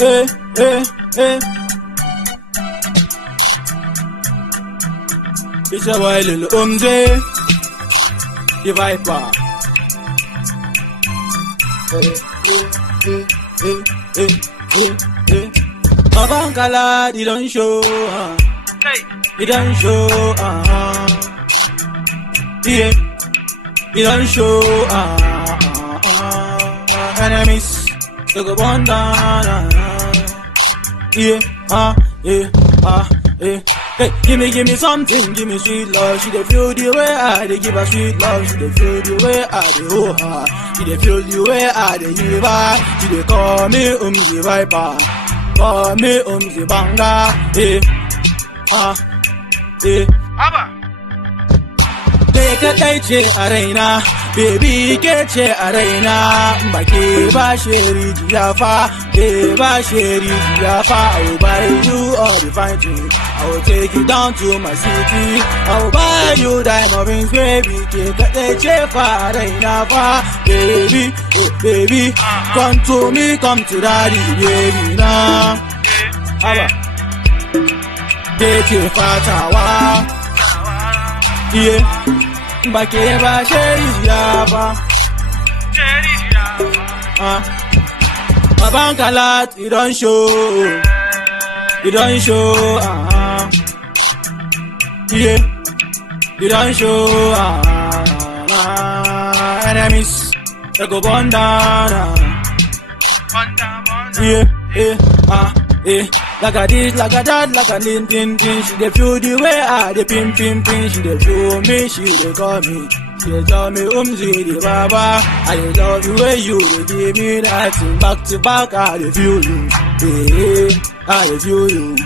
eh, eh, eh. It's a boy Lil Umzi, the Viper. Abankala, he don't show, he don't show, yeah, he don't show, enemies, they go burn down, yeah, yeah, yeah. Hey, give me something, give me sweet love. She dey feel the way I dey give her sweet love. She dey feel the way I dey hold her. She dey feel the way I dey give her. She dey call me Umzi Viper, call me Umzi Banga. Hey, hey. Abba. Ke kadai ce a raina, baby ke ce a raina, ba ke ba sheri jiyafa, ke ba sheri jiyafa. I will buy you all the fine things, I will take you down to my city, I will buy you diamond rings, baby. Ke kadai ce fa a raina fa, baby, oh baby, come to me, come to daddy, baby na. Aba, ke ce fatawa, yeah. Bake ba sheriya ba, Abankala, he don't show, yeah, he don't show, enemies, they go burn down, yeah, yeah, like I did, like I that, like I tin. She dey feel the way I dey pin. She dey feel me, she dey call me. She dey tell me Umzi the Baba. I dey love the way you dey give me that thing back to back. I dey feel you, I dey feel you,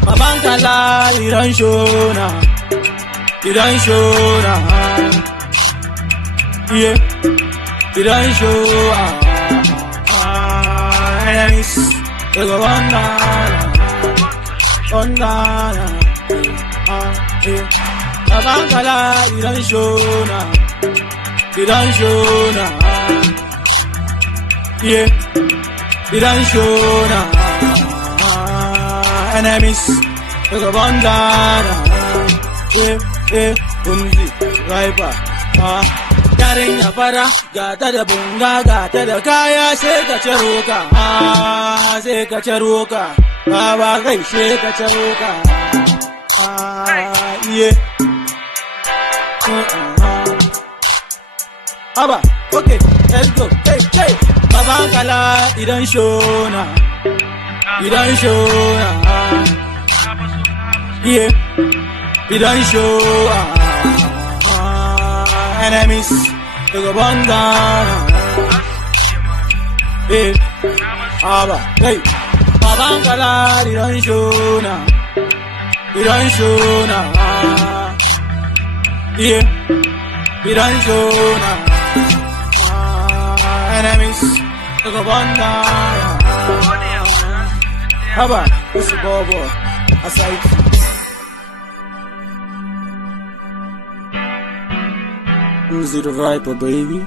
Abankala, he don't show now, he don't show now, yeah, he don't show. Enemies, they go on down, Abankala, he don't show now, he don't show now, yeah, he don't show now. Enemies, they go on down, yeah, Umzi Viper, Yarinya fara, gata da bunga, gata da kaya, sai ka ciro ka, sai ka ciro ka, baba kai sai ka ciro ka, yeah. Abba, okay, let's go, hey, Abankala, he don't show now, he don't show now, yeah, he don't show, enemies, they go burn down, hey, Abba, hey, Abankala, he don't show now, he don't show now, yeah, he don't show now, enemies, they go burn down, Abba, it's a bobo, aside. Umzi the Viper, baby.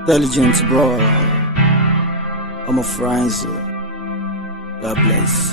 Intelligent bro. I'm a friend. God bless.